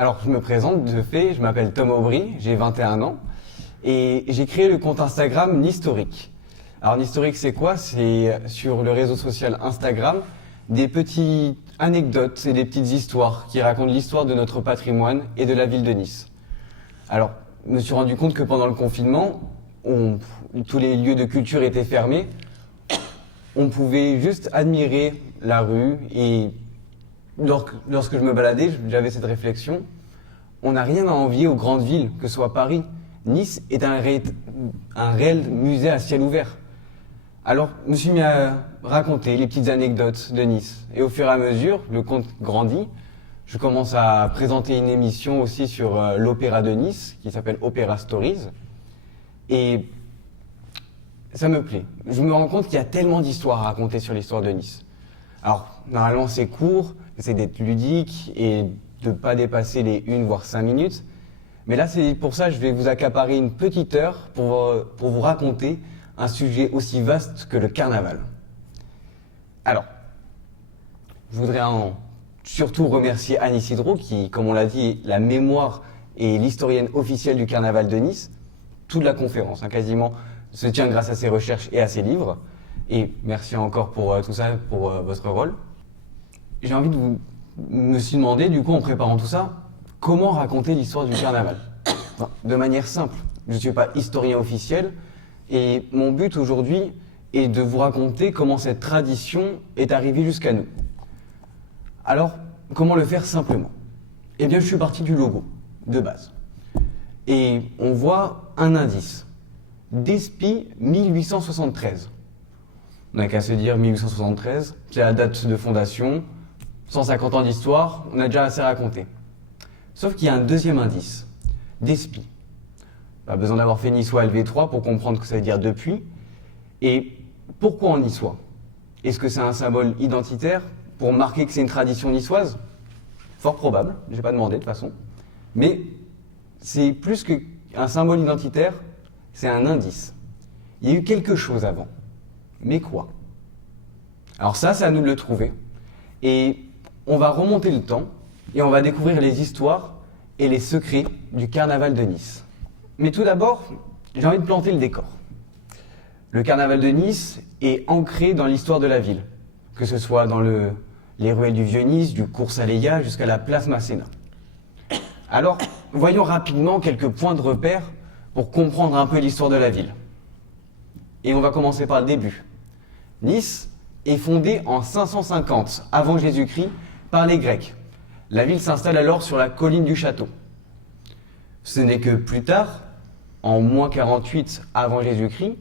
Alors, je me présente de fait, je m'appelle Tom Aubry, j'ai 21 ans et j'ai créé le compte Instagram Nistorique. Alors, Nistorique, c'est quoi? C'est sur le réseau social Instagram des petites anecdotes et des petites histoires qui racontent l'histoire de notre patrimoine et de la ville de Nice. Alors, je me suis rendu compte que pendant le confinement, tous les lieux de culture étaient fermés. On pouvait juste admirer la rue et lorsque je me baladais, j'avais cette réflexion. On n'a rien à envier aux grandes villes, que ce soit Paris. Nice est un réel musée à ciel ouvert. Alors, je me suis mis à raconter les petites anecdotes de Nice. Et au fur et à mesure, le compte grandit. Je commence à présenter une émission aussi sur l'opéra de Nice, qui s'appelle Opéra Stories. Et ça me plaît. Je me rends compte qu'il y a tellement d'histoires à raconter sur l'histoire de Nice. Alors, normalement, c'est court, j'essaie d'être ludique et de ne pas dépasser les 1 voire 5 minutes. Mais là, c'est pour ça que je vais vous accaparer une petite heure pour vous raconter un sujet aussi vaste que le carnaval. Alors, je voudrais surtout remercier Anne Isidro qui, comme on l'a dit, est la mémoire et l'historienne officielle du carnaval de Nice. Toute la conférence, quasiment, se tient grâce à ses recherches et à ses livres. Et merci encore pour tout ça, pour votre rôle. J'ai envie de me suis demandé, du coup, en préparant tout ça, comment raconter l'histoire du carnaval? Enfin, de manière simple. Je ne suis pas historien officiel, et mon but aujourd'hui est de vous raconter comment cette tradition est arrivée jusqu'à nous. Alors, comment le faire simplement? Eh bien, je suis parti du logo, de base. Et on voit un indice. Despi 1873. On n'a qu'à se dire 1873, c'est la date de fondation, 150 ans d'histoire, on a déjà assez raconté. Sauf qu'il y a un deuxième indice, Despi. Pas besoin d'avoir fait niçois LV3 pour comprendre que ça veut dire depuis. Et pourquoi en niçois? Est-ce que c'est un symbole identitaire pour marquer que c'est une tradition niçoise? Fort probable, je n'ai pas demandé de toute façon. Mais c'est plus qu'un symbole identitaire, c'est un indice. Il y a eu quelque chose avant. Mais quoi? Alors ça, c'est à nous de le trouver. Et on va remonter le temps et on va découvrir les histoires et les secrets du carnaval de Nice. Mais tout d'abord, j'ai envie de planter le décor. Le carnaval de Nice est ancré dans l'histoire de la ville, que ce soit dans les ruelles du Vieux-Nice, du cours Saléya jusqu'à la place Masséna. Alors, voyons rapidement quelques points de repère pour comprendre un peu l'histoire de la ville. Et on va commencer par le début. Nice est fondée en 550 avant Jésus-Christ par les Grecs. La ville s'installe alors sur la colline du château. Ce n'est que plus tard, en moins 48 avant Jésus-Christ,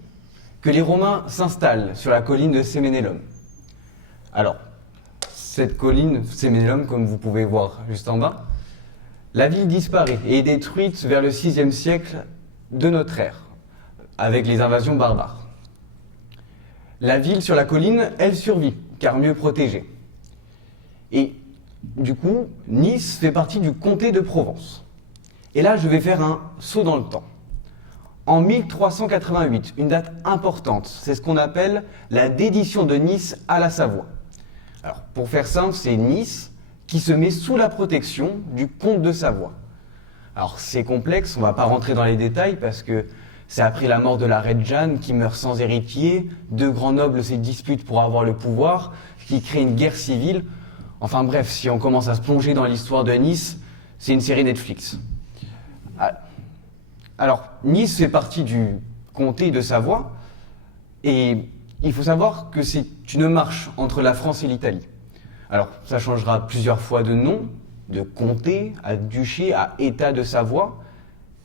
que les Romains s'installent sur la colline de Séménélum. Alors, cette colline, Séménélum, comme vous pouvez voir juste en bas, la ville disparaît et est détruite vers le 6e siècle de notre ère, avec les invasions barbares. La ville sur la colline, elle survit, car mieux protégée. Et du coup, Nice fait partie du comté de Provence. Et là, je vais faire un saut dans le temps. En 1388, une date importante, c'est ce qu'on appelle la dédition de Nice à la Savoie. Alors, pour faire simple, c'est Nice qui se met sous la protection du comte de Savoie. Alors, c'est complexe, on ne va pas rentrer dans les détails parce que c'est après la mort de la reine Jeanne qui meurt sans héritier, deux grands nobles se disputent pour avoir le pouvoir, ce qui crée une guerre civile. Enfin bref, si on commence à se plonger dans l'histoire de Nice, c'est une série Netflix. Alors, Nice fait partie du comté de Savoie, et il faut savoir que c'est une marche entre la France et l'Italie. Alors, ça changera plusieurs fois de nom, de comté à duché à État de Savoie,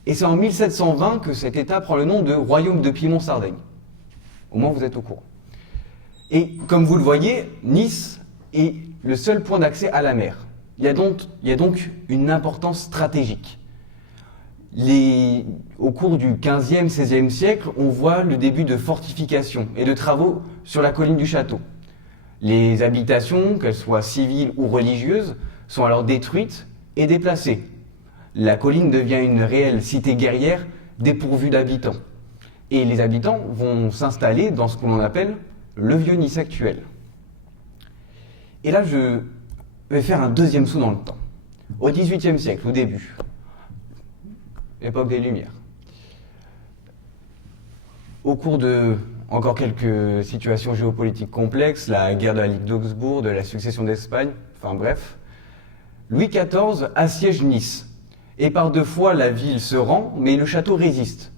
et c'est en 1720 que cet État prend le nom de Royaume de Piémont-Sardaigne. Au moins, vous êtes au courant. Et comme vous le voyez, Nice est le seul point d'accès à la mer. Il y a donc une importance stratégique. Au cours du 15e, 16e siècle, on voit le début de fortifications et de travaux sur la colline du château. Les habitations, qu'elles soient civiles ou religieuses, sont alors détruites et déplacées. La colline devient une réelle cité guerrière dépourvue d'habitants. Et les habitants vont s'installer dans ce que l'on appelle le Vieux-Nice actuel. Et là, je vais faire un deuxième saut dans le temps. au XVIIIe siècle, au début, époque des Lumières. Au cours de encore quelques situations géopolitiques complexes, la guerre de la Ligue d'Augsbourg, de la succession d'Espagne, enfin bref, Louis XIV assiège Nice. Et par 2 fois, la ville se rend, mais le château résiste.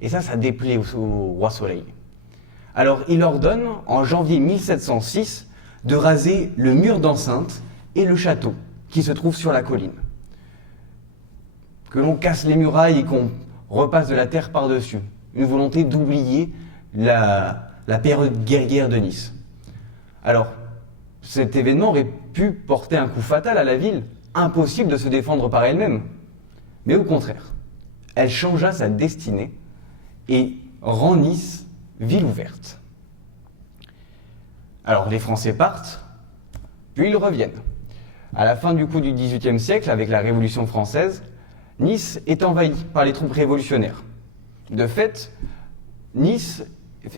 Et ça déplaît au roi Soleil. Alors il ordonne, en janvier 1706, de raser le mur d'enceinte et le château, qui se trouve sur la colline. Que l'on casse les murailles et qu'on repasse de la terre par-dessus. Une volonté d'oublier la période guerrière de Nice. Alors, cet événement aurait pu porter un coup fatal à la ville, impossible de se défendre par elle-même. Mais au contraire, elle changea sa destinée et rend Nice ville ouverte. Alors les Français partent, puis ils reviennent. À la fin du XVIIIe siècle, avec la Révolution française, Nice est envahie par les troupes révolutionnaires. De fait, Nice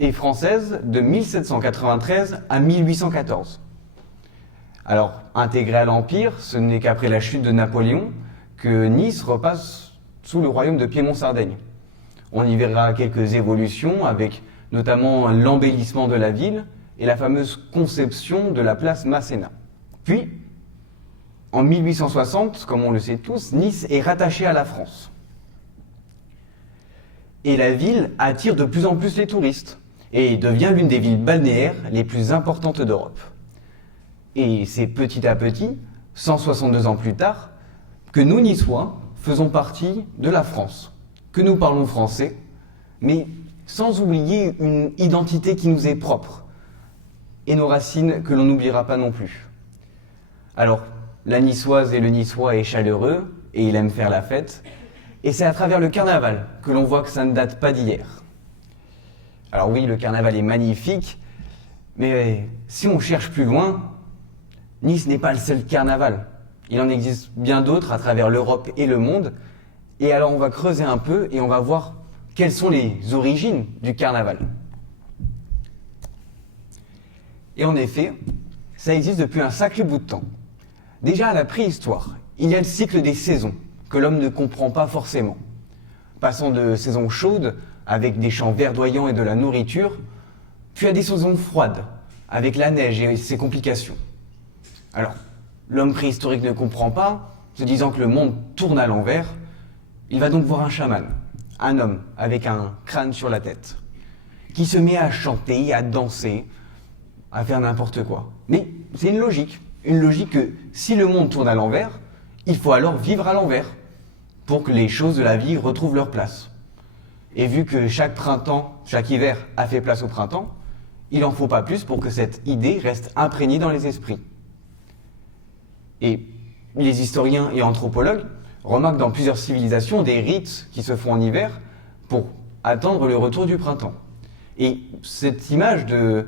est française de 1793 à 1814. Alors, intégrée à l'Empire, ce n'est qu'après la chute de Napoléon que Nice repasse sous le royaume de Piémont-Sardaigne. On y verra quelques évolutions avec notamment l'embellissement de la ville et la fameuse conception de la place Masséna. Puis, en 1860, comme on le sait tous, Nice est rattachée à la France. Et la ville attire de plus en plus les touristes et devient l'une des villes balnéaires les plus importantes d'Europe. Et c'est petit à petit, 162 ans plus tard, que nous, Niçois, faisons partie de la France, que nous parlons français, mais sans oublier une identité qui nous est propre, et nos racines que l'on n'oubliera pas non plus. Alors, la Niçoise et le Niçois est chaleureux, et il aime faire la fête, et c'est à travers le carnaval que l'on voit que ça ne date pas d'hier. Alors oui, le carnaval est magnifique, mais si on cherche plus loin, Nice n'est pas le seul carnaval. Il en existe bien d'autres à travers l'Europe et le monde. Et alors on va creuser un peu et on va voir quelles sont les origines du carnaval. Et en effet, ça existe depuis un sacré bout de temps. Déjà à la préhistoire, il y a le cycle des saisons que l'homme ne comprend pas forcément. Passant de saisons chaudes, avec des champs verdoyants et de la nourriture, puis à des saisons froides, avec la neige et ses complications. Alors, l'homme préhistorique ne comprend pas, se disant que le monde tourne à l'envers. Il va donc voir un chaman, un homme avec un crâne sur la tête, qui se met à chanter, à danser, à faire n'importe quoi. Mais c'est une logique que si le monde tourne à l'envers, il faut alors vivre à l'envers, pour que les choses de la vie retrouvent leur place. Et vu que chaque printemps, chaque hiver a fait place au printemps, il n'en faut pas plus pour que cette idée reste imprégnée dans les esprits. Et les historiens et anthropologues remarquent dans plusieurs civilisations des rites qui se font en hiver pour attendre le retour du printemps. Et cette image de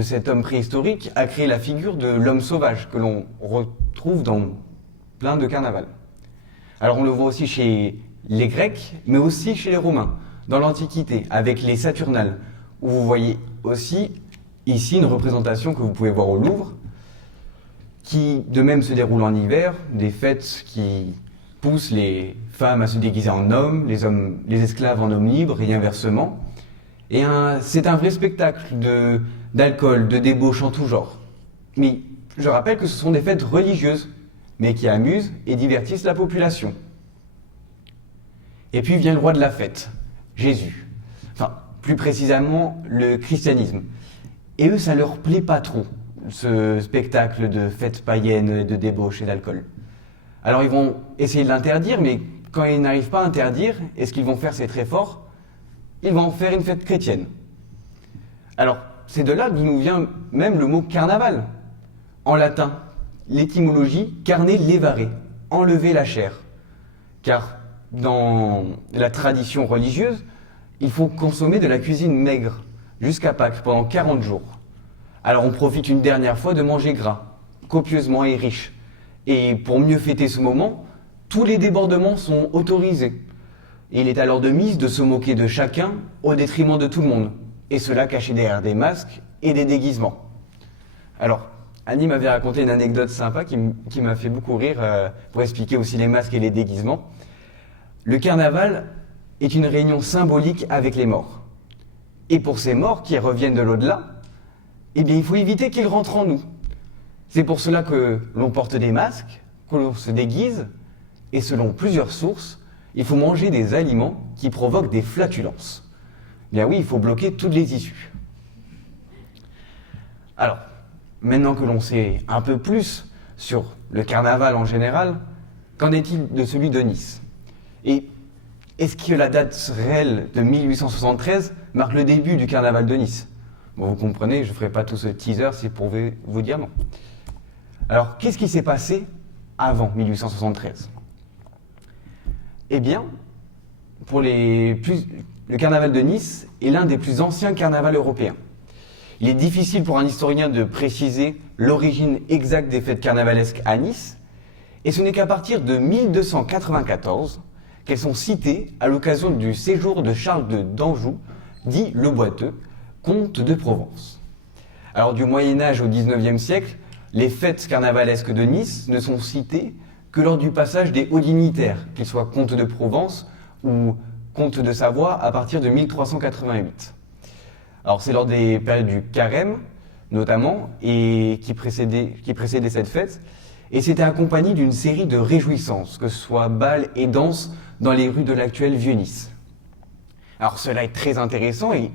cet homme préhistorique a créé la figure de l'homme sauvage que l'on retrouve dans plein de carnavals. Alors on le voit aussi chez les Grecs, mais aussi chez les Romains, dans l'Antiquité, avec les Saturnales, où vous voyez aussi ici une représentation que vous pouvez voir au Louvre, qui de même se déroule en hiver, des fêtes qui poussent les femmes à se déguiser en hommes, les esclaves en hommes libres et inversement. Et c'est un vrai spectacle d'alcool, de débauche en tout genre. Mais je rappelle que ce sont des fêtes religieuses, mais qui amusent et divertissent la population. Et puis vient le roi de la fête, Jésus. Enfin, plus précisément, le christianisme. Et eux, ça leur plaît pas trop, ce spectacle de fêtes païennes, de débauche et d'alcool. Alors ils vont essayer de l'interdire, mais quand ils n'arrivent pas à interdire, et ce qu'ils vont faire, c'est très fort, ils vont en faire une fête chrétienne. Alors, c'est de là d'où nous vient même le mot carnaval. En latin, l'étymologie carne levare, enlever la chair. Car dans la tradition religieuse, il faut consommer de la cuisine maigre jusqu'à Pâques pendant 40 jours. Alors on profite une dernière fois de manger gras, copieusement et riche. Et pour mieux fêter ce moment, tous les débordements sont autorisés. Et il est alors de mise de se moquer de chacun au détriment de tout le monde. Et cela caché derrière des masques et des déguisements. Alors, Annie m'avait raconté une anecdote sympa qui m'a fait beaucoup rire pour expliquer aussi les masques et les déguisements. Le carnaval est une réunion symbolique avec les morts. Et pour ces morts qui reviennent de l'au-delà, eh bien, il faut éviter qu'ils rentrent en nous. C'est pour cela que l'on porte des masques, que l'on se déguise, et selon plusieurs sources, il faut manger des aliments qui provoquent des flatulences. Bien oui, il faut bloquer toutes les issues. Alors, maintenant que l'on sait un peu plus sur le carnaval en général, qu'en est-il de celui de Nice? Et est-ce que la date réelle de 1873 marque le début du carnaval de Nice? Bon, vous comprenez, je ne ferai pas tout ce teaser, c'est pour vous dire non. Alors, qu'est-ce qui s'est passé avant 1873? Eh bien, le carnaval de Nice est l'un des plus anciens carnavals européens. Il est difficile pour un historien de préciser l'origine exacte des fêtes carnavalesques à Nice, et ce n'est qu'à partir de 1294 qu'elles sont citées à l'occasion du séjour de Charles d'Anjou, dit le Boiteux, comte de Provence. Alors du Moyen-Âge au XIXe siècle, les fêtes carnavalesques de Nice ne sont citées que lors du passage des hauts dignitaires, qu'ils soient comtes de Provence ou comtes de Savoie à partir de 1388. Alors c'est lors des périodes du Carême, notamment, et qui précédait cette fête, et c'était accompagné d'une série de réjouissances, que ce soit bals et danses dans les rues de l'actuel Vieux-Nice. Alors cela est très intéressant, et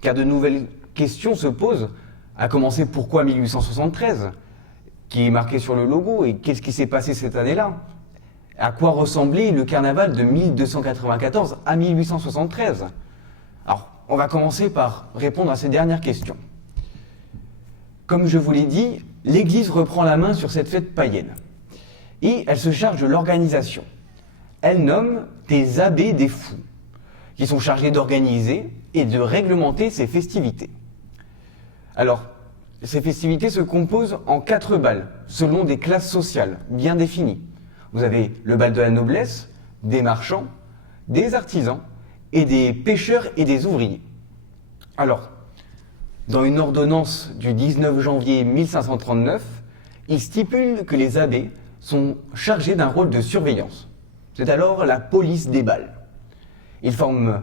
car de nouvelles questions se posent, à commencer pourquoi 1873 qui est marqué sur le logo, et qu'est-ce qui s'est passé cette année-là? À quoi ressemblait le carnaval de 1294 à 1873? Alors, on va commencer par répondre à ces dernières questions. Comme je vous l'ai dit, l'Église reprend la main sur cette fête païenne, et elle se charge de l'organisation. Elle nomme des abbés des fous, qui sont chargés d'organiser et de réglementer ces festivités. Alors, ces festivités se composent en 4 bals, selon des classes sociales bien définies. Vous avez le bal de la noblesse, des marchands, des artisans et des pêcheurs et des ouvriers. Alors, dans une ordonnance du 19 janvier 1539, il stipule que les abbés sont chargés d'un rôle de surveillance. C'est alors la police des bals. Ils forment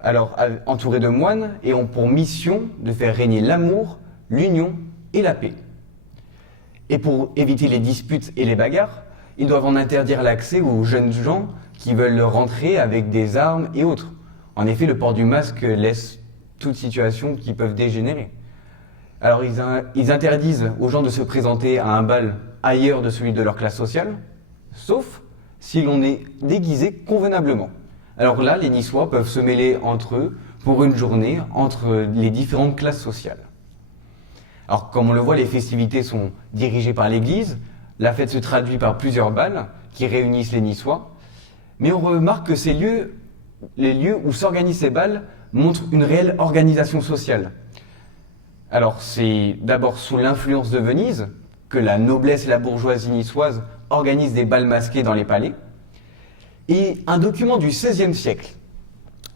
alors entourés de moines et ont pour mission de faire régner l'amour, l'union et la paix. Et pour éviter les disputes et les bagarres, ils doivent en interdire l'accès aux jeunes gens qui veulent rentrer avec des armes et autres. En effet, le port du masque laisse toute situation qui peuvent dégénérer. Alors ils interdisent aux gens de se présenter à un bal ailleurs de celui de leur classe sociale, sauf si l'on est déguisé convenablement. Alors là, les Niçois peuvent se mêler entre eux pour une journée entre les différentes classes sociales. Alors, comme on le voit, les festivités sont dirigées par l'Église, la fête se traduit par plusieurs bals qui réunissent les Niçois, mais on remarque que les lieux où s'organisent ces bals montrent une réelle organisation sociale. Alors, c'est d'abord sous l'influence de Venise que la noblesse et la bourgeoisie niçoise organisent des bals masqués dans les palais, et un document du XVIe siècle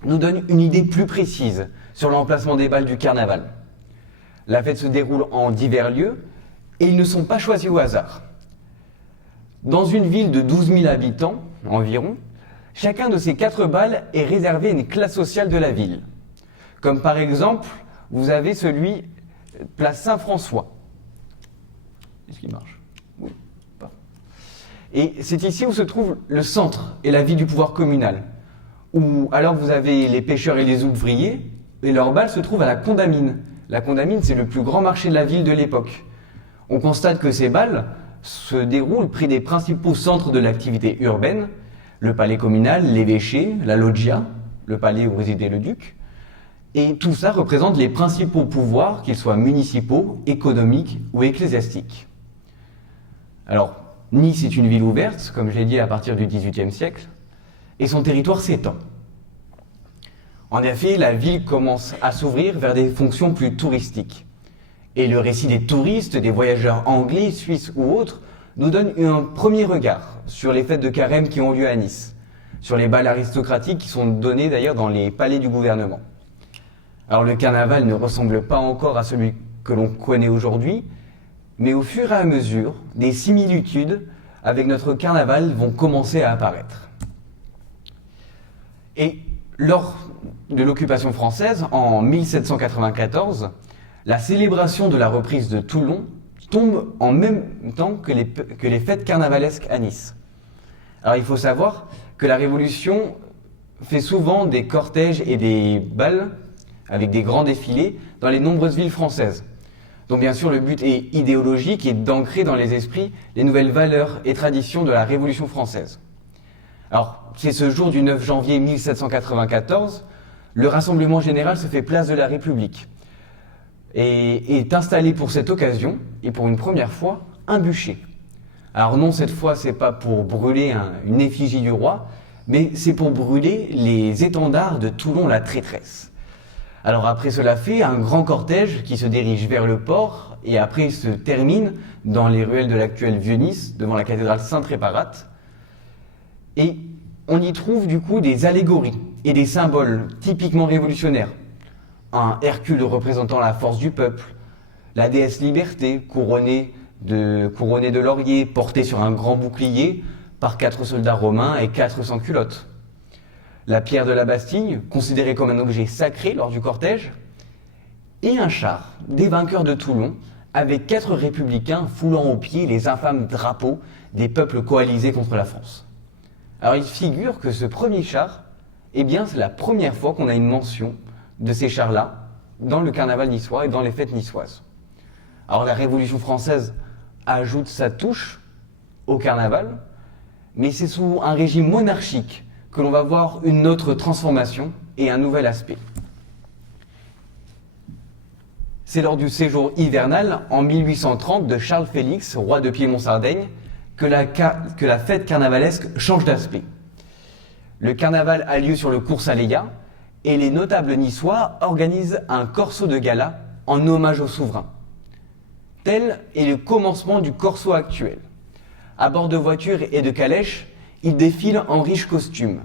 nous donne une idée plus précise sur l'emplacement des bals du carnaval. La fête se déroule en divers lieux et ils ne sont pas choisis au hasard. Dans une ville de 12 000 habitants environ, chacun de ces 4 bals est réservé à une classe sociale de la ville. Comme par exemple, vous avez celui place Saint-François. Est-ce qu'il marche? Oui. Pas. Et c'est ici où se trouve le centre et la vie du pouvoir communal. Où alors vous avez les pêcheurs et les ouvriers, et leur bal se trouve à la Condamine. La Condamine, c'est le plus grand marché de la ville de l'époque. On constate que ces bals se déroulent près des principaux centres de l'activité urbaine, le palais communal, l'évêché, la loggia, le palais où résidait le duc. Et tout ça représente les principaux pouvoirs, qu'ils soient municipaux, économiques ou ecclésiastiques. Alors, Nice est une ville ouverte, comme je l'ai dit, à partir du XVIIIe siècle, et son territoire s'étend. En effet, la ville commence à s'ouvrir vers des fonctions plus touristiques. Et le récit des touristes, des voyageurs anglais, suisses ou autres, nous donne un premier regard sur les fêtes de carême qui ont lieu à Nice, sur les bals aristocratiques qui sont donnés d'ailleurs dans les palais du gouvernement. Alors le carnaval ne ressemble pas encore à celui que l'on connaît aujourd'hui, Mais au fur et à mesure, des similitudes avec notre carnaval vont commencer à apparaître. Et lors de l'occupation française, en 1794, la célébration de la reprise de Toulon tombe en même temps que les fêtes carnavalesques à Nice. Alors il faut savoir que la Révolution fait souvent des cortèges et des bals avec des grands défilés dans les nombreuses villes françaises. Donc bien sûr le but est idéologique et d'ancrer dans les esprits les nouvelles valeurs et traditions de la Révolution française. Alors c'est ce jour du 9 janvier 1794, le Rassemblement général se fait place de la République et est installé pour cette occasion et pour une première fois un bûcher. Alors non, cette fois c'est pas pour brûler une effigie du roi, mais c'est pour brûler les étendards de Toulon la traîtresse. Alors après cela fait, un grand cortège qui se dirige vers le port et après se termine dans les ruelles de l'actuel Vieux-Nice, devant la cathédrale Sainte-Réparate. Et on y trouve du coup des allégories et des symboles typiquement révolutionnaires. Un Hercule représentant la force du peuple, la déesse Liberté couronnée de laurier, portée sur un grand bouclier par 4 soldats romains et 4 sans-culottes. La pierre de la Bastille, considérée comme un objet sacré lors du cortège, et un char des vainqueurs de Toulon, avec 4 républicains foulant aux pieds les infâmes drapeaux des peuples coalisés contre la France. Alors il figure que ce premier char, eh bien c'est la première fois qu'on a une mention de ces chars-là dans le carnaval niçois et dans les fêtes niçoises. Alors la Révolution française ajoute sa touche au carnaval, mais c'est sous un régime monarchique que l'on va voir une autre transformation et un nouvel aspect. C'est lors du séjour hivernal, en 1830, de Charles Félix, roi de Piémont-Sardaigne, que la fête carnavalesque change d'aspect. Le carnaval a lieu sur le cours Saléya, et les notables niçois organisent un corso de gala en hommage au souverain. Tel est le commencement du corso actuel. À bord de voitures et de calèches, ils défilent en riches costumes.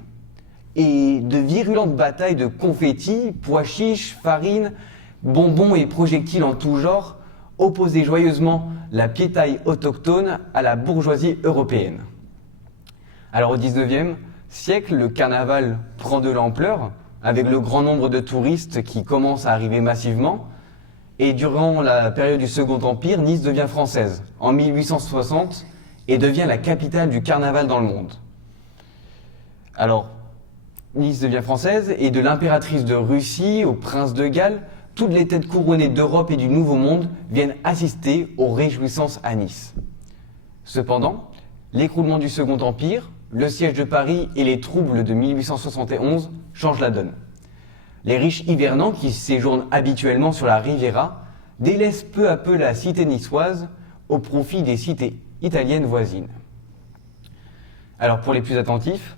Et de virulentes batailles de confettis, pois chiches, farine, bonbons et projectiles en tout genre opposaient joyeusement la piétaille autochtone à la bourgeoisie européenne. Alors au XIXe siècle, le carnaval prend de l'ampleur avec le grand nombre de touristes qui commencent à arriver massivement. Et durant la période du Second Empire, Nice devient française en 1860 et devient la capitale du carnaval dans le monde. Alors, Nice devient française et de l'impératrice de Russie au prince de Galles, toutes les têtes couronnées d'Europe et du Nouveau Monde viennent assister aux réjouissances à Nice. Cependant, l'écroulement du Second Empire, le siège de Paris et les troubles de 1871 changent la donne. Les riches hivernants qui séjournent habituellement sur la Riviera délaissent peu à peu la cité niçoise au profit des cités italiennes voisines. Alors pour les plus attentifs,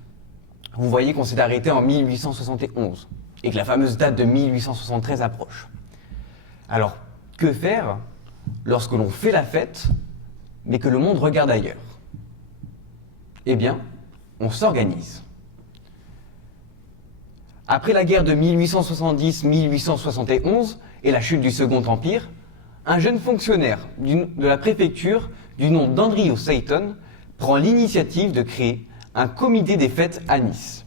vous voyez qu'on s'est arrêté en 1871 et que la fameuse date de 1873 approche. Alors, que faire lorsque l'on fait la fête, mais que le monde regarde ailleurs? Eh bien, on s'organise. Après la guerre de 1870-1871 et la chute du Second Empire, un jeune fonctionnaire de la préfecture du nom d'Andrio Seyton prend l'initiative de créer un comité des fêtes à Nice.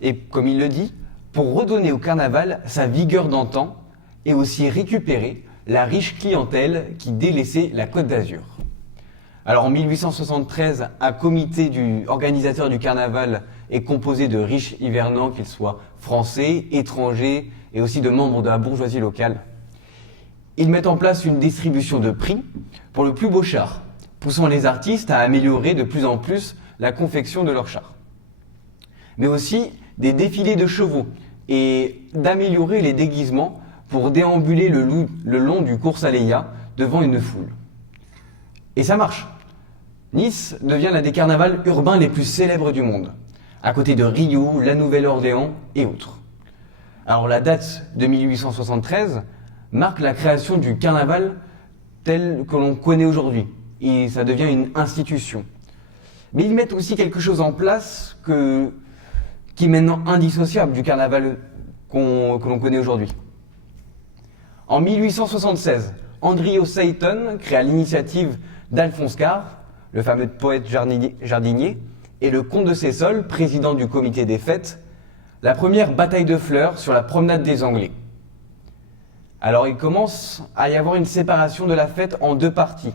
Et comme il le dit, pour redonner au carnaval sa vigueur d'antan et aussi récupérer la riche clientèle qui délaissait la Côte d'Azur. Alors en 1873, un comité organisateur du carnaval est composé de riches hivernants, qu'ils soient français, étrangers et aussi de membres de la bourgeoisie locale. Ils mettent en place une distribution de prix pour le plus beau char, poussant les artistes à améliorer de plus en plus la confection de leurs chars. Mais aussi des défilés de chevaux et d'améliorer les déguisements pour déambuler le long du cours Saléya devant une foule. Et ça marche. Nice devient l'un des carnavals urbains les plus célèbres du monde, à côté de Rio, la Nouvelle-Orléans et autres. Alors la date de 1873 marque la création du carnaval tel que l'on connaît aujourd'hui, et ça devient une institution. Mais ils mettent aussi quelque chose en place qui est maintenant indissociable du carnaval que l'on connaît aujourd'hui. En 1876, Andrio Seyton crée à l'initiative d'Alphonse Karr, le fameux poète jardinier, et le comte de Cessol, président du comité des fêtes, la première bataille de fleurs sur la promenade des Anglais. Alors il commence à y avoir une séparation de la fête en deux parties.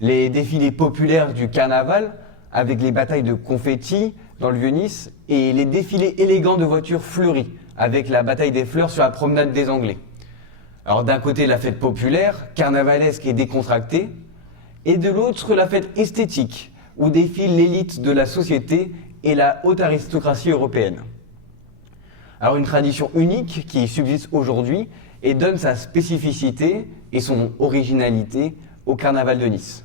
Les défilés populaires du carnaval, avec les batailles de confettis dans le Vieux-Nice, et les défilés élégants de voitures fleuries, avec la bataille des fleurs sur la promenade des Anglais. Alors d'un côté la fête populaire, carnavalesque et décontractée, et de l'autre la fête esthétique, où défile l'élite de la société et la haute aristocratie européenne. Alors une tradition unique qui subsiste aujourd'hui et donne sa spécificité et son originalité au carnaval de Nice.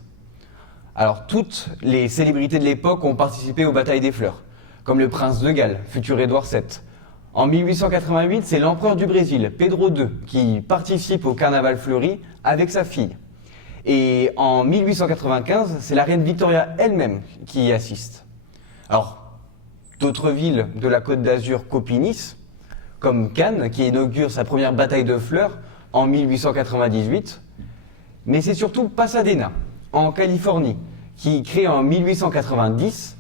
Alors toutes les célébrités de l'époque ont participé aux batailles des fleurs, comme le prince de Galles, futur Édouard VII. En 1888, c'est l'empereur du Brésil, Pedro II, qui participe au carnaval fleuri avec sa fille. Et en 1895, c'est la reine Victoria elle-même qui y assiste. Alors, d'autres villes de la Côte d'Azur copient Nice, comme Cannes, qui inaugure sa première bataille de fleurs en 1898. Mais c'est surtout Pasadena, en Californie, qui crée en 1890,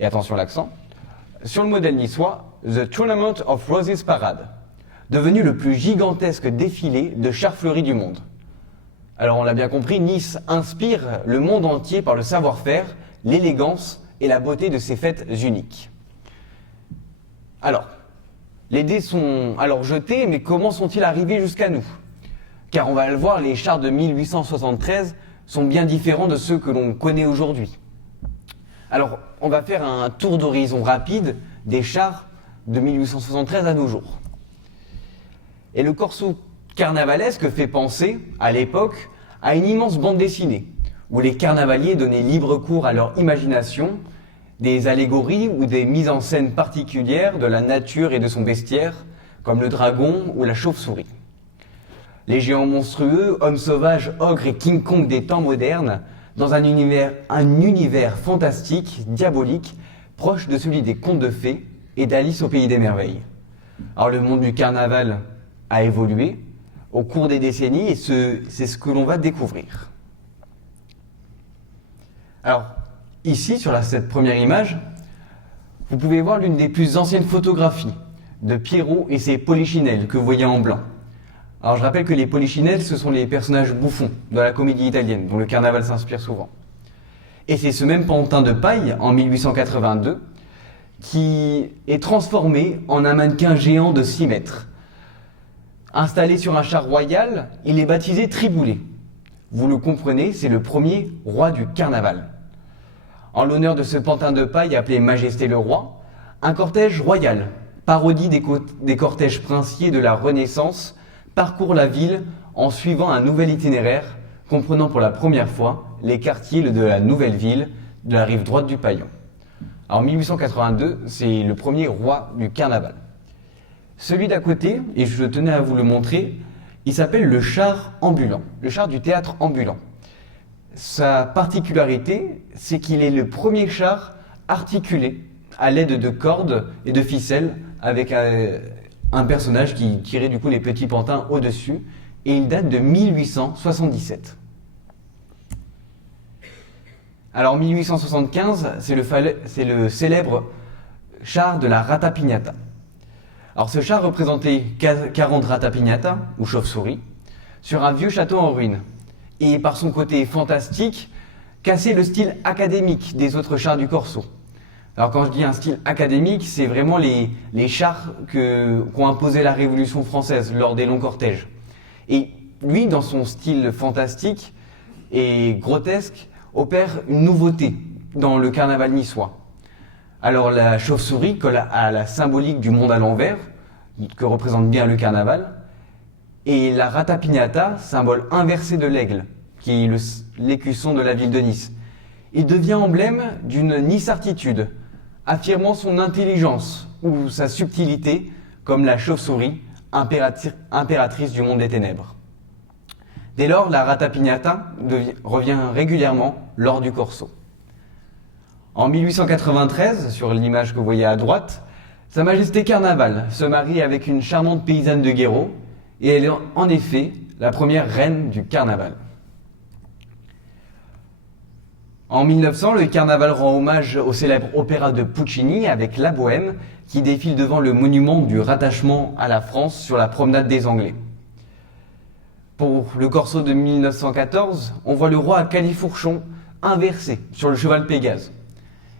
et attention à l'accent, sur le modèle niçois, The Tournament of Roses Parade, devenu le plus gigantesque défilé de chars fleuris du monde. Alors on l'a bien compris, Nice inspire le monde entier par le savoir-faire, l'élégance et la beauté de ses fêtes uniques. Alors, les dés sont alors jetés, mais comment sont-ils arrivés jusqu'à nous? Car on va le voir, les chars de 1873 sont bien différents de ceux que l'on connaît aujourd'hui. Alors, on va faire un tour d'horizon rapide des chars de 1873 à nos jours. Et le corso carnavalesque fait penser, à l'époque, à une immense bande dessinée, où les carnavaliers donnaient libre cours à leur imagination, des allégories ou des mises en scène particulières de la nature et de son bestiaire, comme le dragon ou la chauve-souris. Les géants monstrueux, hommes sauvages, ogres et King Kong des temps modernes, dans un univers fantastique, diabolique, proche de celui des contes de fées et d'Alice au pays des merveilles. Alors le monde du carnaval a évolué au cours des décennies et c'est ce que l'on va découvrir. Alors ici, sur cette première image, vous pouvez voir l'une des plus anciennes photographies de Pierrot et ses polichinelles que vous voyez en blanc. Alors je rappelle que les polichinelles, ce sont les personnages bouffons de la comédie italienne, dont le carnaval s'inspire souvent. Et c'est ce même pantin de paille, en 1882, qui est transformé en un mannequin géant de 6 mètres. Installé sur un char royal, il est baptisé Triboulet. Vous le comprenez, c'est le premier roi du carnaval. En l'honneur de ce pantin de paille appelé Majesté le Roi, un cortège royal, parodie des cortèges princiers de la Renaissance, parcourt la ville en suivant un nouvel itinéraire comprenant pour la première fois les quartiers de la nouvelle ville de la rive droite du Paillon. En 1882, c'est le premier roi du carnaval. Celui d'à côté, et je tenais à vous le montrer, il s'appelle le char ambulant, le char du théâtre ambulant. Sa particularité, c'est qu'il est le premier char articulé à l'aide de cordes et de ficelles avec un personnage qui tirait du coup les petits pantins au-dessus, et il date de 1877. Alors 1875, c'est le célèbre char de la Ratapignata. Alors ce char représentait 40 Ratapignata, ou chauves-souris, sur un vieux château en ruine, et par son côté fantastique, cassait le style académique des autres chars du Corso. Alors quand je dis un style académique, c'est vraiment les chars qu'ont imposé la Révolution française lors des longs cortèges. Et lui, dans son style fantastique et grotesque, opère une nouveauté dans le carnaval niçois. Alors la chauve-souris colle à la symbolique du monde à l'envers, que représente bien le carnaval, et la Ratapignata, symbole inversé de l'aigle, qui est l'écusson de la ville de Nice. Il devient emblème d'une niçartitude, affirmant son intelligence ou sa subtilité comme la chauve-souris, impératrice du monde des ténèbres. Dès lors, la Ratapignata revient régulièrement lors du Corso. En 1893, sur l'image que vous voyez à droite, Sa Majesté Carnaval se marie avec une charmante paysanne de Guéraud, et elle est en effet la première reine du carnaval. En 1900, le carnaval rend hommage au célèbre opéra de Puccini avec La Bohème qui défile devant le monument du rattachement à la France sur la promenade des Anglais. Pour le corso de 1914, on voit le roi à califourchon inversé sur le cheval Pégase.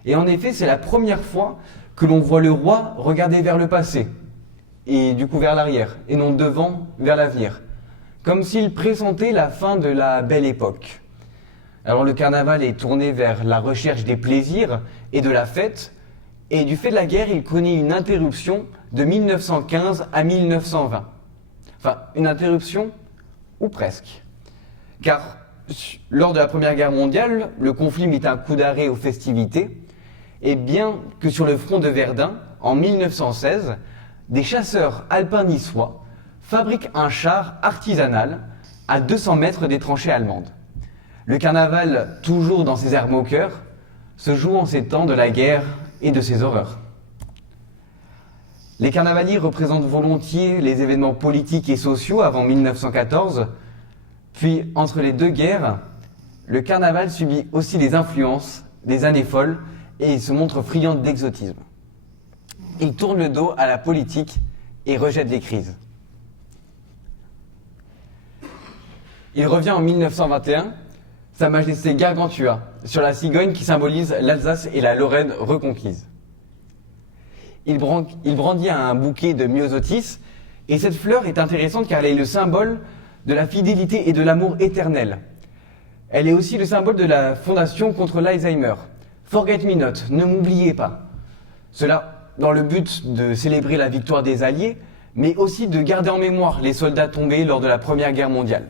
Et en effet, c'est la première fois que l'on voit le roi regarder vers le passé, et du coup vers l'arrière, et non devant vers l'avenir, comme s'il pressentait la fin de la belle époque. Alors le carnaval est tourné vers la recherche des plaisirs et de la fête, et du fait de la guerre, il connaît une interruption de 1915 à 1920. Enfin, une interruption, ou presque. Car lors de la Première Guerre mondiale, le conflit mit un coup d'arrêt aux festivités, et bien que sur le front de Verdun, en 1916, des chasseurs alpins niçois fabriquent un char artisanal à 200 mètres des tranchées allemandes. Le carnaval, toujours dans ses airs moqueurs, se joue en ces temps de la guerre et de ses horreurs. Les carnavaliers représentent volontiers les événements politiques et sociaux avant 1914, puis entre les deux guerres, le carnaval subit aussi les influences des années folles et il se montre friand d'exotisme. Il tourne le dos à la politique et rejette les crises. Il revient en 1921, Sa Majesté Gargantua, sur la cigogne qui symbolise l'Alsace et la Lorraine reconquise. Il brandit un bouquet de myosotis, et cette fleur est intéressante car elle est le symbole de la fidélité et de l'amour éternel. Elle est aussi le symbole de la fondation contre l'Alzheimer. Forget me not, ne m'oubliez pas. Cela dans le but de célébrer la victoire des Alliés, mais aussi de garder en mémoire les soldats tombés lors de la Première Guerre mondiale.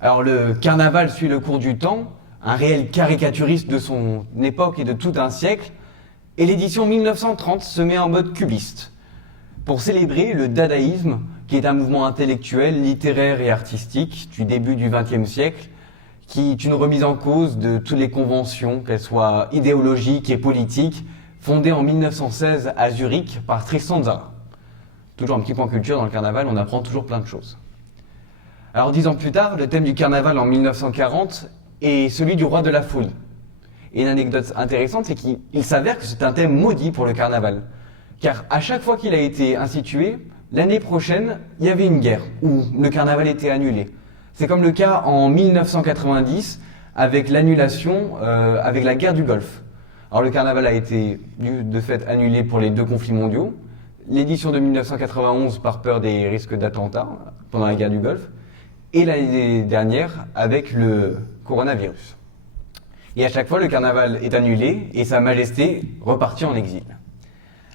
Alors le carnaval suit le cours du temps, un réel caricaturiste de son époque et de tout un siècle, et l'édition 1930 se met en mode cubiste, pour célébrer le dadaïsme, qui est un mouvement intellectuel, littéraire et artistique du début du XXe siècle, qui est une remise en cause de toutes les conventions, qu'elles soient idéologiques et politiques, fondées en 1916 à Zurich par Tristan Tzara. Toujours un petit point culture dans le carnaval, on apprend toujours plein de choses. Alors 10 ans plus tard, le thème du carnaval en 1940 est celui du roi de la folie. Et une anecdote intéressante, c'est qu'il s'avère que c'est un thème maudit pour le carnaval. Car à chaque fois qu'il a été institué, l'année prochaine, il y avait une guerre, où le carnaval était annulé. C'est comme le cas en 1990, avec l'annulation, avec la guerre du Golfe. Alors le carnaval a été, de fait, annulé pour les deux conflits mondiaux. L'édition de 1991 par peur des risques d'attentats pendant la guerre du Golfe. Et l'année dernière avec le coronavirus. Et à chaque fois, le carnaval est annulé et Sa Majesté repartit en exil.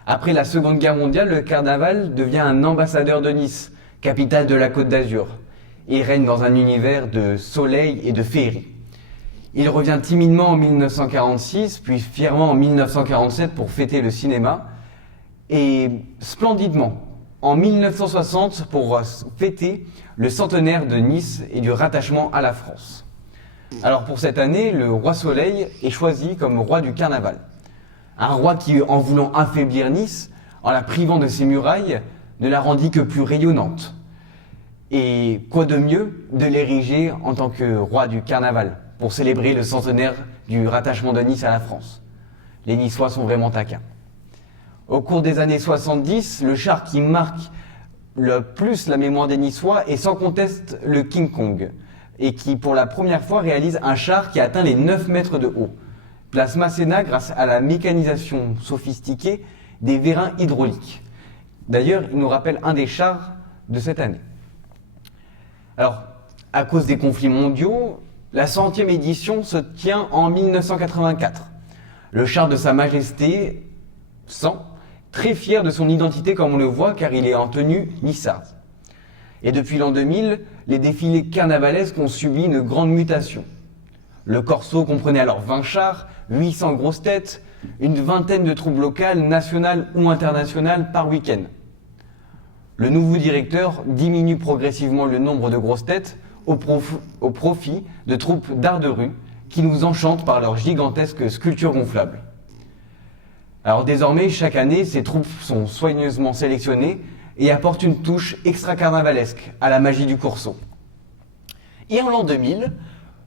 Après la Seconde Guerre mondiale, le carnaval devient un ambassadeur de Nice, capitale de la Côte d'Azur. Il règne dans un univers de soleil et de féerie. Il revient timidement en 1946, puis fièrement en 1947 pour fêter le cinéma, et splendidement en 1960 pour fêter le centenaire de Nice et du rattachement à la France. Alors pour cette année, le roi Soleil est choisi comme roi du carnaval. Un roi qui, en voulant affaiblir Nice, en la privant de ses murailles, ne la rendit que plus rayonnante. Et quoi de mieux de l'ériger en tant que roi du carnaval, pour célébrer le centenaire du rattachement de Nice à la France. Les Niçois sont vraiment taquins. Au cours des années 70, le char qui marque le plus la mémoire des Niçois est sans conteste le King Kong, et qui pour la première fois réalise un char qui atteint les 9 mètres de haut. Place Masséna grâce à la mécanisation sophistiquée des vérins hydrauliques. D'ailleurs, il nous rappelle un des chars de cette année. Alors, à cause des conflits mondiaux, la 100e édition se tient en 1984. Le char de Sa Majesté 100, très fier de son identité comme on le voit car il est en tenue niçarde. Et depuis l'an 2000, les défilés carnavalesques ont subi une grande mutation. Le corso comprenait alors 20 chars, 800 grosses têtes, une vingtaine de troupes locales, nationales ou internationales par week-end. Le nouveau directeur diminue progressivement le nombre de grosses têtes au profit de troupes d'art de rue qui nous enchantent par leurs gigantesques sculptures gonflables. Alors désormais, chaque année, ces troupes sont soigneusement sélectionnées et apporte une touche extra-carnavalesque à la magie du Corso. Et en l'an 2000,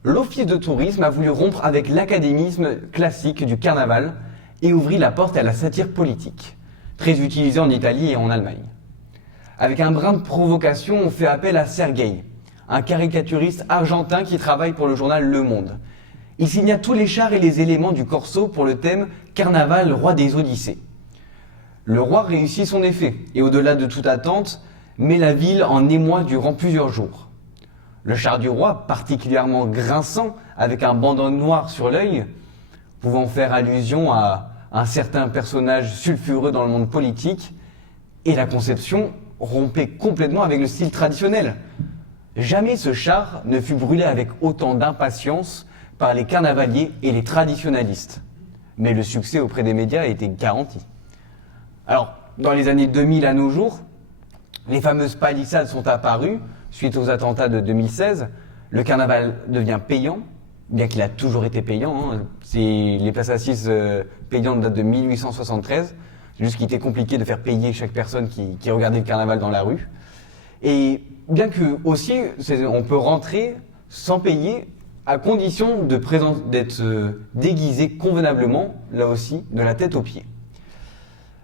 l'Office de tourisme a voulu rompre avec l'académisme classique du carnaval et ouvrit la porte à la satire politique, très utilisée en Italie et en Allemagne. Avec un brin de provocation, on fait appel à Sergueï, un caricaturiste argentin qui travaille pour le journal Le Monde. Il signa tous les chars et les éléments du Corso pour le thème « Carnaval, roi des Odyssées ». Le roi réussit son effet et, au-delà de toute attente, met la ville en émoi durant plusieurs jours. Le char du roi, particulièrement grinçant, avec un bandeau noir sur l'œil, pouvant faire allusion à un certain personnage sulfureux dans le monde politique, et la conception rompait complètement avec le style traditionnel. Jamais ce char ne fut brûlé avec autant d'impatience par les carnavaliers et les traditionalistes. Mais le succès auprès des médias était garanti. Alors, dans les années 2000 à nos jours, les fameuses palissades sont apparues suite aux attentats de 2016. Le carnaval devient payant, bien qu'il a toujours été payant. Les places assises payantes datent de 1873. C'est juste qu'il était compliqué de faire payer chaque personne qui regardait le carnaval dans la rue. Et bien que aussi, on peut rentrer sans payer, à condition d'être déguisé convenablement, là aussi, de la tête aux pieds.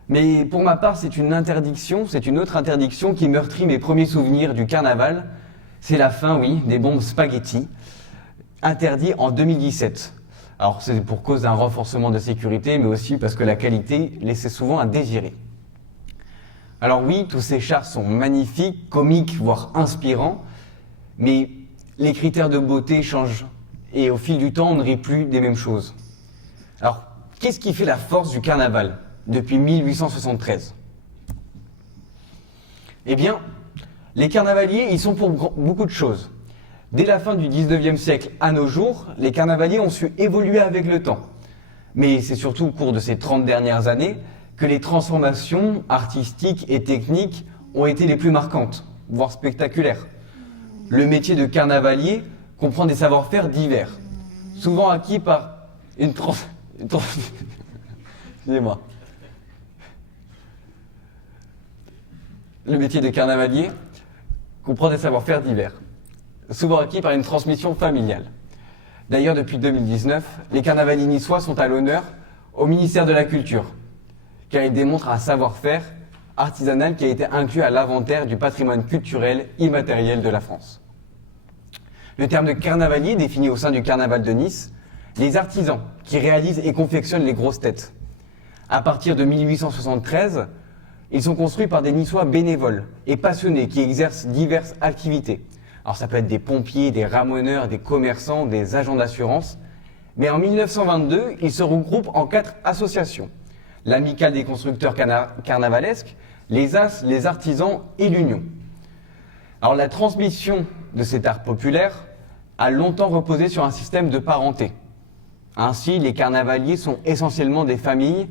Mais pour ma part, c'est une autre interdiction qui meurtrit mes premiers souvenirs du carnaval. C'est la fin, oui, des bombes spaghetti, interdit en 2017. Alors c'est pour cause d'un renforcement de sécurité, mais aussi parce que la qualité laissait souvent à désirer. Alors oui, tous ces chars sont magnifiques, comiques, voire inspirants, mais les critères de beauté changent, et au fil du temps, on ne rit plus des mêmes choses. Alors, qu'est-ce qui fait la force du carnaval depuis 1873 ? Eh bien, les carnavaliers, ils sont pour beaucoup de choses. Dès la fin du 19e siècle à nos jours, les carnavaliers ont su évoluer avec le temps. Mais c'est surtout au cours de ces 30 dernières années que les transformations artistiques et techniques ont été les plus marquantes, voire spectaculaires. Le métier de carnavalier comprend des savoir-faire divers, souvent acquis par Excusez-moi. Le métier de carnavalier comprend des savoir-faire divers, souvent acquis par une transmission familiale. D'ailleurs, depuis 2019, les carnavaliers niçois sont à l'honneur au ministère de la Culture, car ils démontrent un savoir-faire artisanal qui a été inclus à l'inventaire du patrimoine culturel immatériel de la France. Le terme de carnavalier définit au sein du carnaval de Nice les artisans qui réalisent et confectionnent les grosses têtes. À partir de 1873, ils sont construits par des Niçois bénévoles et passionnés qui exercent diverses activités. Alors ça peut être des pompiers, des ramoneurs, des commerçants, des agents d'assurance. Mais en 1922, ils se regroupent en 4 associations. L'Amicale des constructeurs carnavalesques, les As, les artisans et l'Union. Alors la transmission de cet art populaire a longtemps reposé sur un système de parenté. Ainsi, les carnavaliers sont essentiellement des familles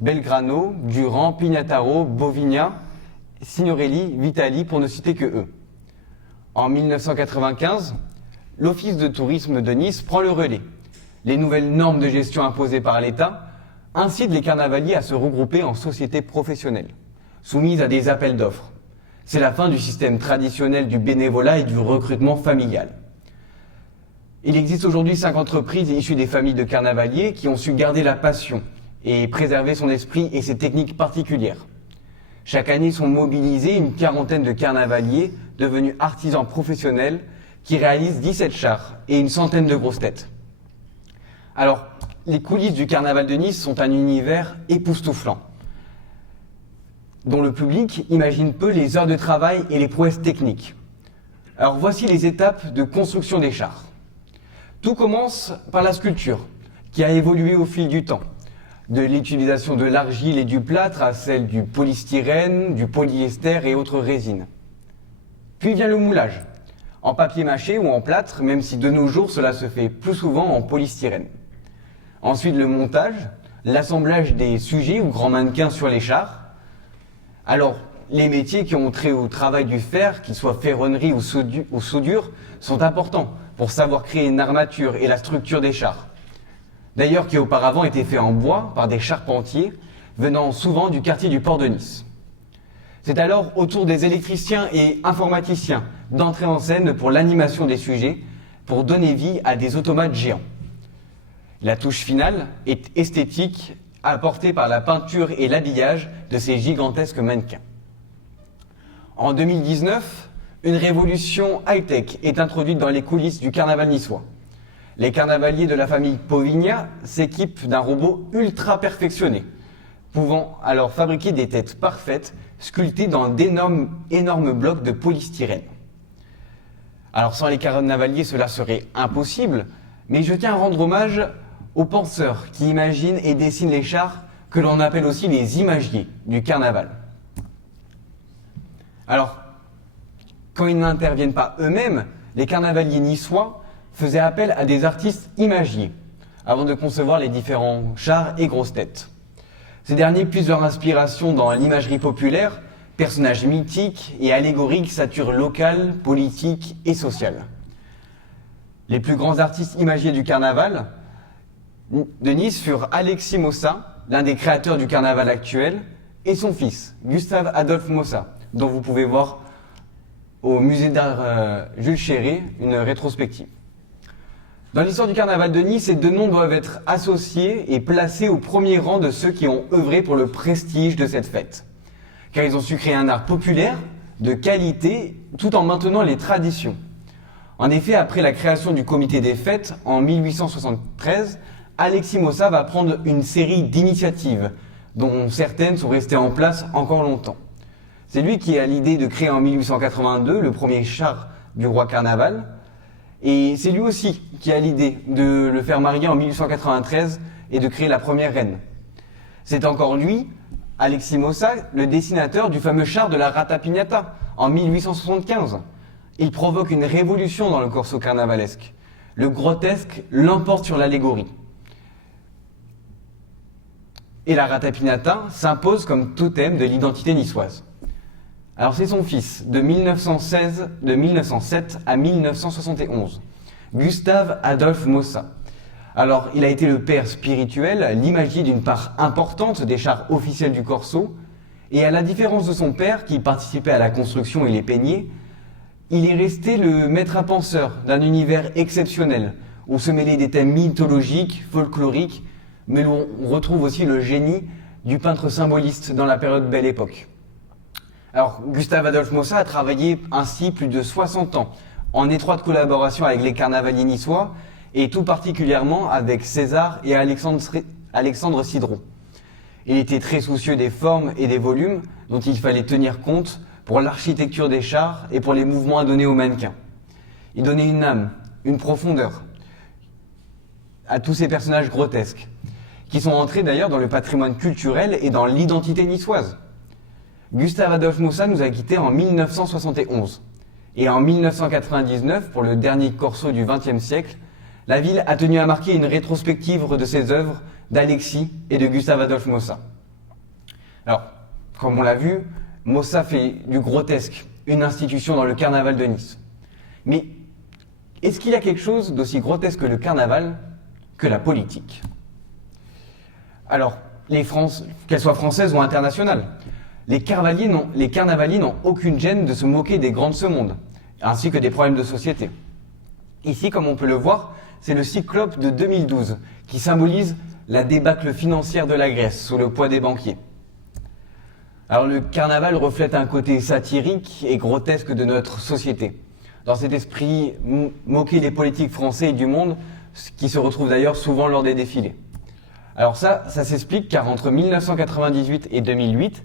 Belgrano, Durand, Pignataro, Bovigna, Signorelli, Vitali, pour ne citer que eux. En 1995, l'Office de tourisme de Nice prend le relais. Les nouvelles normes de gestion imposées par l'État incitent les carnavaliers à se regrouper en sociétés professionnelles, soumises à des appels d'offres. C'est la fin du système traditionnel du bénévolat et du recrutement familial. Il existe aujourd'hui 5 entreprises issues des familles de carnavaliers qui ont su garder la passion et préserver son esprit et ses techniques particulières. Chaque année sont mobilisés une quarantaine de carnavaliers devenus artisans professionnels qui réalisent 17 chars et une centaine de grosses têtes. Alors, les coulisses du carnaval de Nice sont un univers époustouflant, dont le public imagine peu les heures de travail et les prouesses techniques. Alors voici les étapes de construction des chars. Tout commence par la sculpture, qui a évolué au fil du temps, de l'utilisation de l'argile et du plâtre à celle du polystyrène, du polyester et autres résines. Puis vient le moulage, en papier mâché ou en plâtre, même si de nos jours cela se fait plus souvent en polystyrène. Ensuite le montage, l'assemblage des sujets ou grands mannequins sur les chars. Alors, les métiers qui ont trait au travail du fer, qu'ils soient ferronnerie ou soudure, sont importants pour savoir créer une armature et la structure des chars. D'ailleurs, qui auparavant étaient faits en bois par des charpentiers venant souvent du quartier du port de Nice. C'est alors au tour des électriciens et informaticiens d'entrer en scène pour l'animation des sujets, pour donner vie à des automates géants. La touche finale est esthétique, apportée par la peinture et l'habillage de ces gigantesques mannequins. En 2019, une révolution high-tech est introduite dans les coulisses du carnaval niçois. Les carnavaliers de la famille Povigna s'équipent d'un robot ultra perfectionné, pouvant alors fabriquer des têtes parfaites sculptées dans d'énormes blocs de polystyrène. Alors sans les carnavaliers, cela serait impossible, mais je tiens à rendre hommage aux penseurs qui imaginent et dessinent les chars, que l'on appelle aussi les imagiers du carnaval. Alors, quand ils n'interviennent pas eux-mêmes, les carnavaliers niçois faisaient appel à des artistes imagiers, avant de concevoir les différents chars et grosses têtes. Ces derniers puisent leur inspiration dans l'imagerie populaire, personnages mythiques et allégoriques, satire locale, politique et sociale. Les plus grands artistes imagiers du carnaval de Nice furent Alexis Mossa, l'un des créateurs du carnaval actuel, et son fils, Gustave Adolphe Mossa, dont vous pouvez voir au musée d'art Jules Chéret une rétrospective. Dans l'histoire du carnaval de Nice, ces deux noms doivent être associés et placés au premier rang de ceux qui ont œuvré pour le prestige de cette fête. Car ils ont su créer un art populaire, de qualité, tout en maintenant les traditions. En effet, après la création du comité des fêtes en 1873, Alexis Mossa va prendre une série d'initiatives, dont certaines sont restées en place encore longtemps. C'est lui qui a l'idée de créer en 1882 le premier char du roi carnaval, et c'est lui aussi qui a l'idée de le faire marier en 1893 et de créer la première reine. C'est encore lui, Alexis Mossa, le dessinateur du fameux char de la Ratapignata en 1875. Il provoque une révolution dans le corso carnavalesque. Le grotesque l'emporte sur l'allégorie. Et la Ratapignata s'impose comme totem de l'identité niçoise. Alors c'est son fils, de 1907 à 1971, Gustave Adolphe Mossa. Alors il a été le père spirituel, l'imagier d'une part importante des chars officiels du Corso, et à la différence de son père qui participait à la construction et les peignait, il est resté le maître à penseur d'un univers exceptionnel, où se mêlaient des thèmes mythologiques, folkloriques, mais où on retrouve aussi le génie du peintre symboliste dans la période Belle Époque. Alors, Gustave Adolphe Mossa a travaillé ainsi plus de 60 ans, en étroite collaboration avec les carnavaliers niçois, et tout particulièrement avec César et Alexandre Sidron. Il était très soucieux des formes et des volumes dont il fallait tenir compte pour l'architecture des chars et pour les mouvements à donner aux mannequins. Il donnait une âme, une profondeur à tous ces personnages grotesques, qui sont entrés d'ailleurs dans le patrimoine culturel et dans l'identité niçoise. Gustave Adolphe Mossa nous a quittés en 1971. Et en 1999, pour le dernier corso du XXe siècle, la ville a tenu à marquer une rétrospective de ses œuvres d'Alexis et de Gustave Adolphe Mossa. Alors, comme on l'a vu, Mossa fait du grotesque une institution dans le carnaval de Nice. Mais est-ce qu'il y a quelque chose d'aussi grotesque que le carnaval que la politique? Alors, qu'elles soient françaises ou internationales, les carnavaliers n'ont aucune gêne de se moquer des grands de ce monde, ainsi que des problèmes de société. Ici, comme on peut le voir, c'est le cyclope de 2012 qui symbolise la débâcle financière de la Grèce sous le poids des banquiers. Alors le carnaval reflète un côté satirique et grotesque de notre société. Dans cet esprit, moquer les politiques français et du monde, ce qui se retrouve d'ailleurs souvent lors des défilés. Alors ça s'explique car entre 1998 et 2008,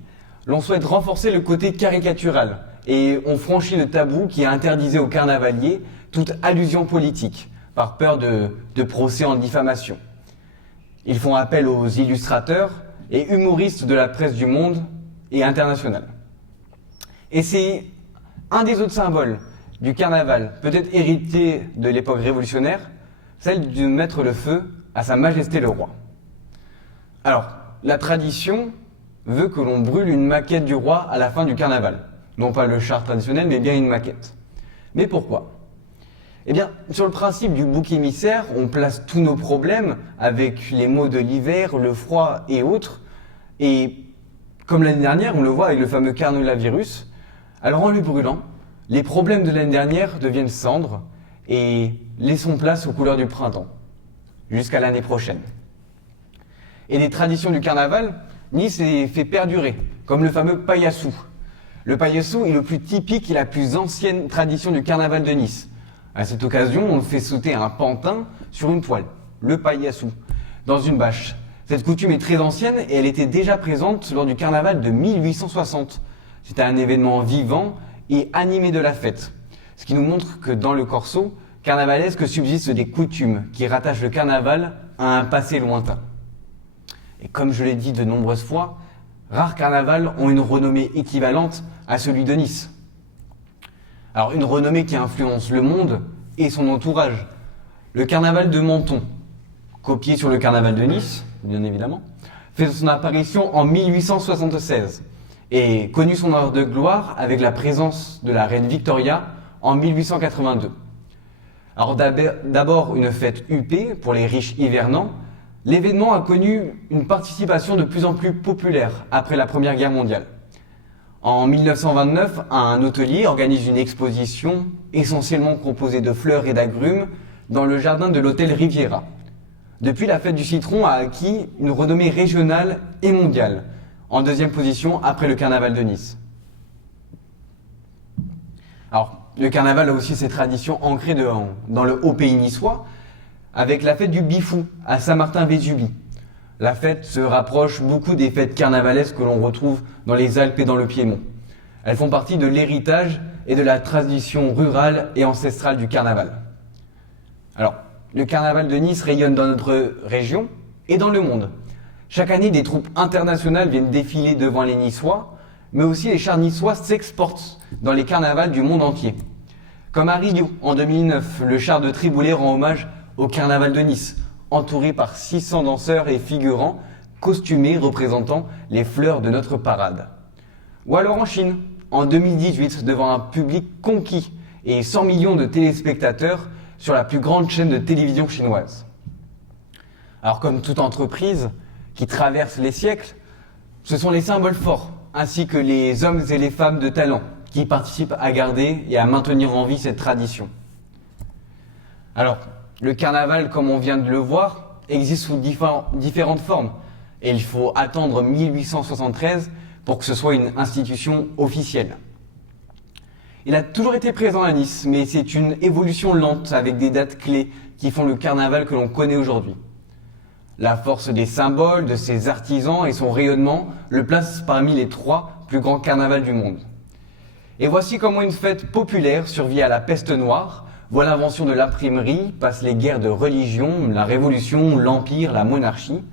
l'on souhaite renforcer le côté caricatural et on franchit le tabou qui interdisait aux carnavaliers toute allusion politique, par peur de procès en diffamation. Ils font appel aux illustrateurs et humoristes de la presse du monde et internationale. Et c'est un des autres symboles du carnaval, peut-être hérité de l'époque révolutionnaire, celle de mettre le feu à Sa Majesté le Roi. Alors, la tradition veut que l'on brûle une maquette du roi à la fin du carnaval. Non pas le char traditionnel, mais bien une maquette. Mais pourquoi ? Eh bien, sur le principe du bouc émissaire, on place tous nos problèmes avec les maux de l'hiver, le froid et autres. Et Comme l'année dernière, on le voit avec le fameux coronavirus, alors en le brûlant, les problèmes de l'année dernière deviennent cendres et laissons place aux couleurs du printemps, jusqu'à l'année prochaine. Et les traditions du carnaval, Nice les fait perdurer, comme le fameux paillassou. Le paillassou est le plus typique et la plus ancienne tradition du carnaval de Nice. À cette occasion, on fait sauter un pantin sur une poêle, le paillassou, dans une bâche. Cette coutume est très ancienne et elle était déjà présente lors du carnaval de 1860. C'était un événement vivant et animé de la fête. Ce qui nous montre que dans le corso carnavalesque subsistent des coutumes qui rattachent le carnaval à un passé lointain. Et comme je l'ai dit de nombreuses fois, rares carnavals ont une renommée équivalente à celui de Nice. Alors une renommée qui influence le monde et son entourage. Le carnaval de Menton, copié sur le carnaval de Nice, bien évidemment, fait son apparition en 1876 et connut son heure de gloire avec la présence de la reine Victoria en 1882. Alors d'abord une fête huppée pour les riches hivernants, l'événement a connu une participation de plus en plus populaire après la Première Guerre mondiale. En 1929, un hôtelier organise une exposition essentiellement composée de fleurs et d'agrumes dans le jardin de l'hôtel Riviera. Depuis, la fête du citron a acquis une renommée régionale et mondiale, en deuxième position après le carnaval de Nice. Alors, le carnaval a aussi ses traditions ancrées dans le haut pays niçois, avec la fête du Bifou à Saint-Martin-Vésubie. La fête se rapproche beaucoup des fêtes carnavalesques que l'on retrouve dans les Alpes et dans le Piémont. Elles font partie de l'héritage et de la tradition rurale et ancestrale du carnaval. Alors, le carnaval de Nice rayonne dans notre région et dans le monde. Chaque année, des troupes internationales viennent défiler devant les Niçois, mais aussi les chars niçois s'exportent dans les carnavals du monde entier. Comme à Rio, en 2009, le char de Triboulet rend hommage au carnaval de Nice, entouré par 600 danseurs et figurants costumés représentant les fleurs de notre parade. Ou alors en Chine, en 2018, devant un public conquis et 100 millions de téléspectateurs sur la plus grande chaîne de télévision chinoise. Alors comme toute entreprise qui traverse les siècles, ce sont les symboles forts, ainsi que les hommes et les femmes de talent qui participent à garder et à maintenir en vie cette tradition. Alors, le carnaval, comme on vient de le voir, existe sous différentes formes, et il faut attendre 1873 pour que ce soit une institution officielle. Il a toujours été présent à Nice, mais c'est une évolution lente avec des dates clés qui font le carnaval que l'on connaît aujourd'hui. La force des symboles, de ses artisans et son rayonnement le placent parmi les 3 plus grands carnavals du monde. Et voici comment une fête populaire survit à la peste noire, voit l'invention de l'imprimerie, passe les guerres de religion, la révolution, l'empire, la monarchie.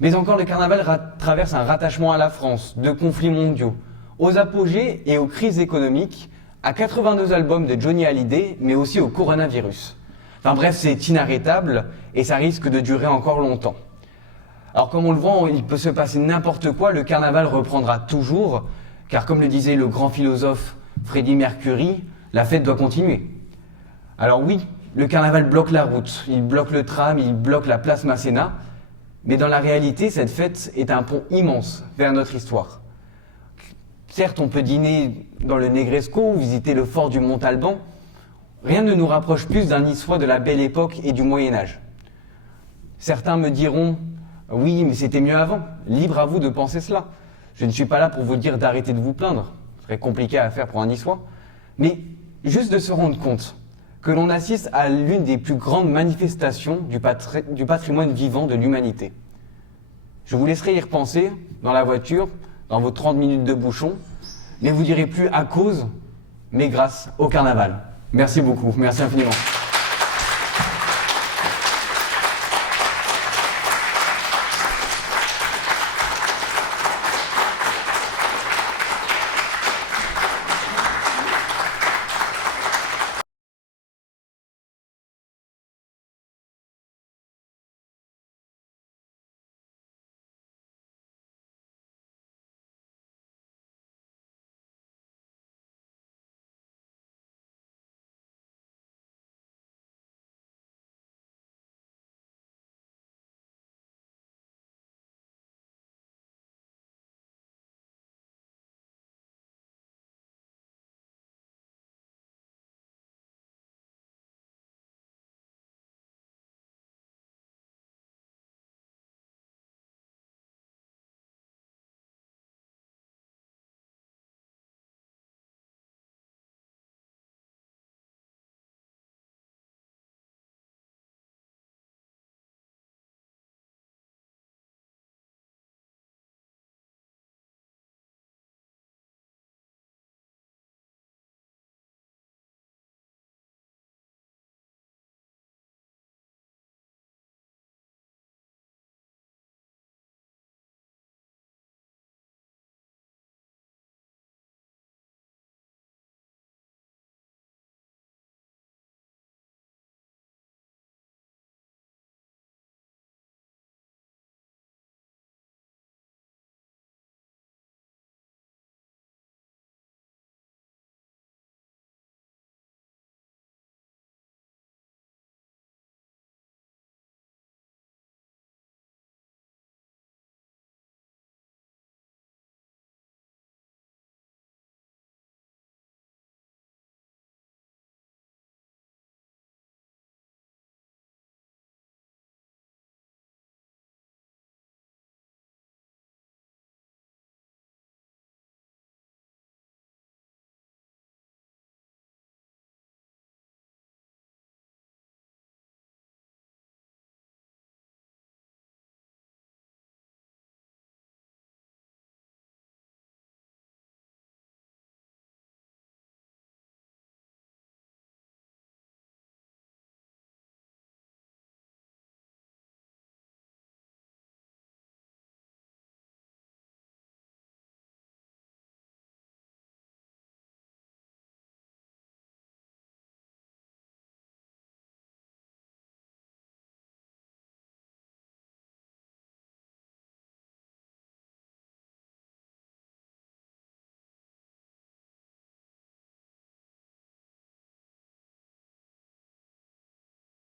Mais encore le carnaval traverse un rattachement à la France, de conflits mondiaux, aux apogées et aux crises économiques, à 82 albums de Johnny Hallyday, mais aussi au coronavirus. Enfin bref, c'est inarrêtable et ça risque de durer encore longtemps. Alors comme on le voit, il peut se passer n'importe quoi, le carnaval reprendra toujours, car comme le disait le grand philosophe Freddie Mercury, la fête doit continuer. Alors oui, le carnaval bloque la route, il bloque le tram, il bloque la place Masséna, mais dans la réalité, cette fête est un pont immense vers notre histoire. Certes, on peut dîner dans le Negresco ou visiter le fort du Mont-Alban. Rien ne nous rapproche plus d'un Niçois de la Belle Époque et du Moyen-Âge. Certains me diront « Oui, mais c'était mieux avant. Libre à vous de penser cela. Je ne suis pas là pour vous dire d'arrêter de vous plaindre. Ce serait compliqué à faire pour un Niçois. Mais juste de se rendre compte que l'on assiste à l'une des plus grandes manifestations du patrimoine vivant de l'humanité. Je vous laisserai y repenser dans la voiture, dans vos 30 minutes de bouchon, mais vous direz plus à cause, mais grâce au carnaval. Merci beaucoup, merci infiniment.